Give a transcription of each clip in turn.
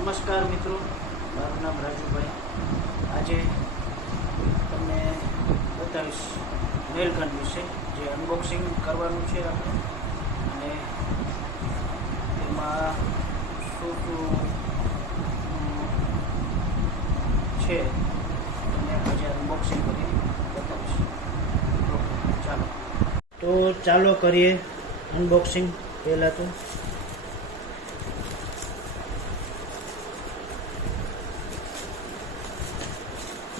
નમસ્કાર મિત્રો, મારું નામ રાજુભાઈ. આજે તમને બતાવીશ નેલ ગન વિશે, જે અનબોક્સિંગ કરવાનું છે આપણે, અને એમાં શું શું છે તમને આજે અનબોક્સિંગ કરી બતાવીશ. ચાલો કરીએ અનબોક્સિંગ. પહેલાં તો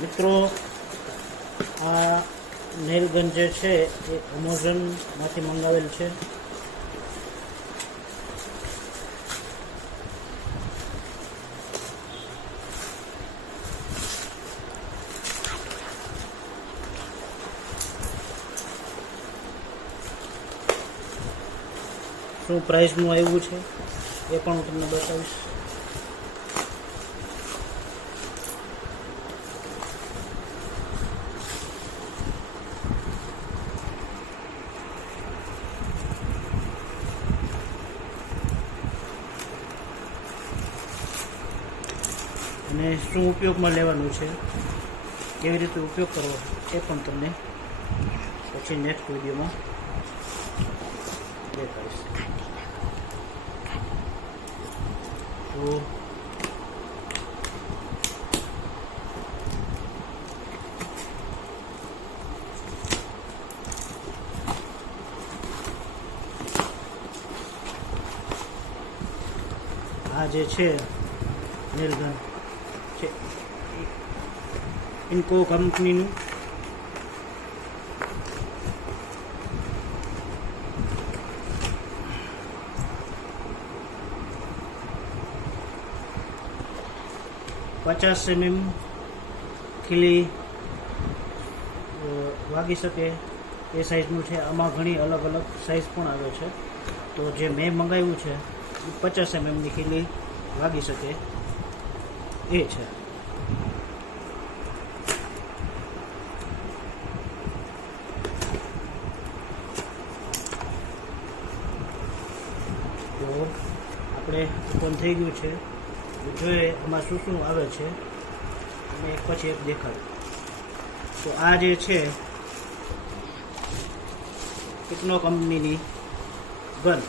મિત્રો, આ નેલ ગન જે છે એ એમેઝોનમાંથી મંગાવેલ છે. શું પ્રાઇસનું આવ્યું છે એ પણ હું તમને બતાવીશ. અને શું ઉપયોગમાં લેવાનું છે, કેવી રીતે ઉપયોગ કરવો એ પણ તમને પછી નેક્સ્ટ વિડીયોમાં દેખાડીશ. તો આ જે છે નેલ ગન છે, ઇન્કો કંપનીનું પચાસ mm ખીલી વાગી શકે એ સાઇઝનું છે. આમાં ઘણી અલગ અલગ સાઇઝ પણ આવે છે. તો જે મેં મંગાવ્યું છે એ 50 mmની ખીલી વાગી શકે એ છે. તો આપણે ઓપન થઈ ગયું છે. જોઈએ એમાં શું શું આવે છે અને એક પછી એક દેખાડું. તો આ જે છે ટેકનો કંપનીની ગન.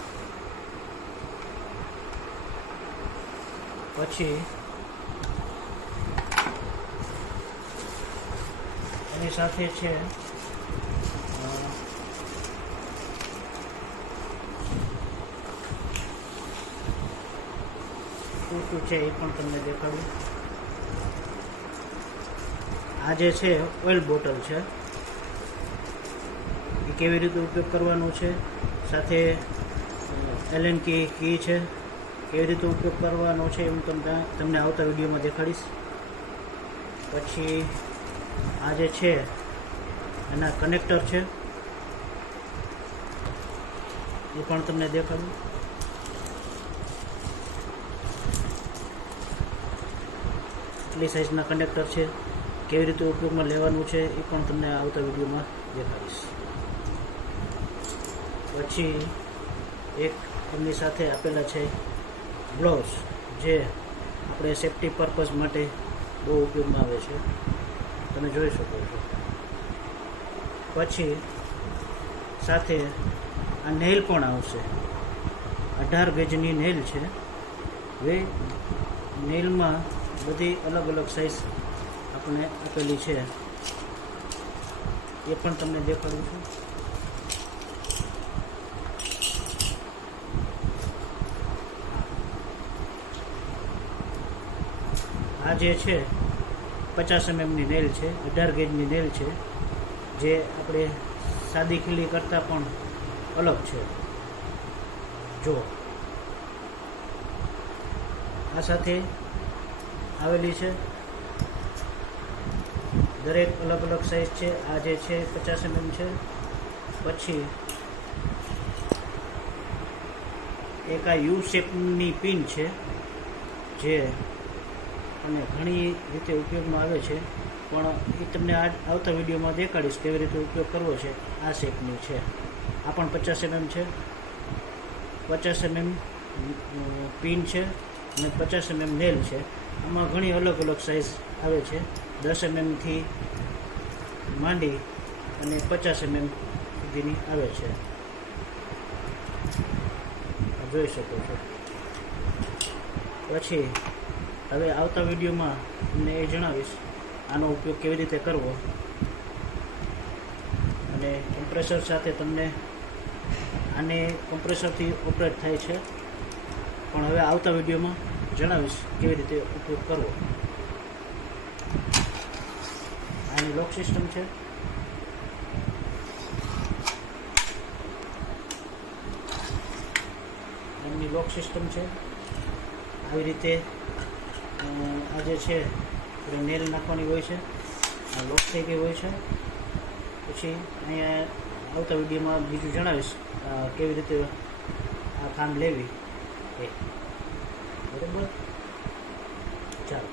પછી એની સાથે છે શું છે એ પણ તમને દેખાડું. આ જે છે ઓઇલ બોટલ છે, એ કેવી રીતે ઉપયોગ કરવાનો છે, સાથે એલએન કી છે, કેવી રીતે ઉપયોગ કરવાનો છે હું તમને આવતા વિડીયોમાં દેખાડીશ. પછી આ જે છે એના કનેક્ટર છે એ પણ તમને દેખાડું. એટલી સાઇઝના કનેક્ટર છે, કેવી રીતે ઉપયોગમાં લેવાનું છે એ પણ તમને આવતા વિડીયોમાં દેખાડીશ. પછી એક એમની સાથે આપેલા છે ગ્લોવ્સ, જે આપણે સેફ્ટી પર્પઝ માટે બહુ ઉપયોગમાં આવે છે, તમે જોઈ શકો છો. પછી સાથે આ નેલ પણ આવશે. 18 ગજની નેલ છે. હવે નેલમાં બધી અલગ અલગ સાઇઝ આપણે આપેલી છે, એ પણ તમને દેખાડું છું. આ જે છે 50 mmની નેલ છે, 18 ગેજની નેલ છે, જે આપણે સાદી ખીલી કરતાં પણ અલગ છે. જો આ સાથે આવેલી છે, દરેક અલગ અલગ સાઇઝ છે. આ જે છે 50 mm છે. પછી એક આ યુ શેપની પિન છે, જે અને ઘણી રીતે ઉપયોગમાં આવે છે, પણ એ તમને આવતા વિડીયોમાં દેખાડીશ કેવી રીતે ઉપયોગ કરવો છે. આ શેપની છે, આ પણ 50 mm છે. 50 mm પિન છે, અને 50 mm નેલ છે. આમાં ઘણી અલગ અલગ સાઇઝ આવે છે. 10 mm થી માંડી અને 50 mm સુધીની આવે છે, જોઈ શકો છો. પછી હવે આવતા વિડીયોમાં તમને એ જણાવીશ આનો ઉપયોગ કેવી રીતે કરવો, અને કમ્પ્રેસર સાથે તમને આને કમ્પ્રેસરથી ઓપરેટ થાય છે, પણ હવે આવતા વિડીયોમાં જણાવીશ કેવી રીતે ઉપયોગ કરવો. આની લોક સિસ્ટમ છે. એમની લોક સિસ્ટમ છે. આવી રીતે આ જે છે આપણે નેલ નાખવાની હોય છે. આ લોક થઈ ગઈ હોય છે. પછી અહીંયા આવતા વિડીયોમાં બીજું જણાવીશ કેવી રીતે આ કામ લેવી એ. બરાબર, ચાલો.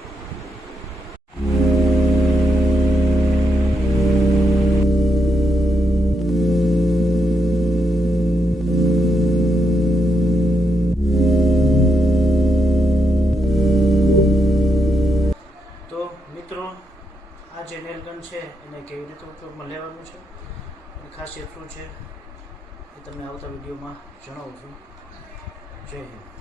તો મિત્રો, આ જે નેલ ગન છે એને કેવી રીતે ઉપયોગમાં લેવાનું છે, એની ખાસિયત શું છે એ તમને આવતા વિડીયોમાં જણાવું છું. જય હિન્દ.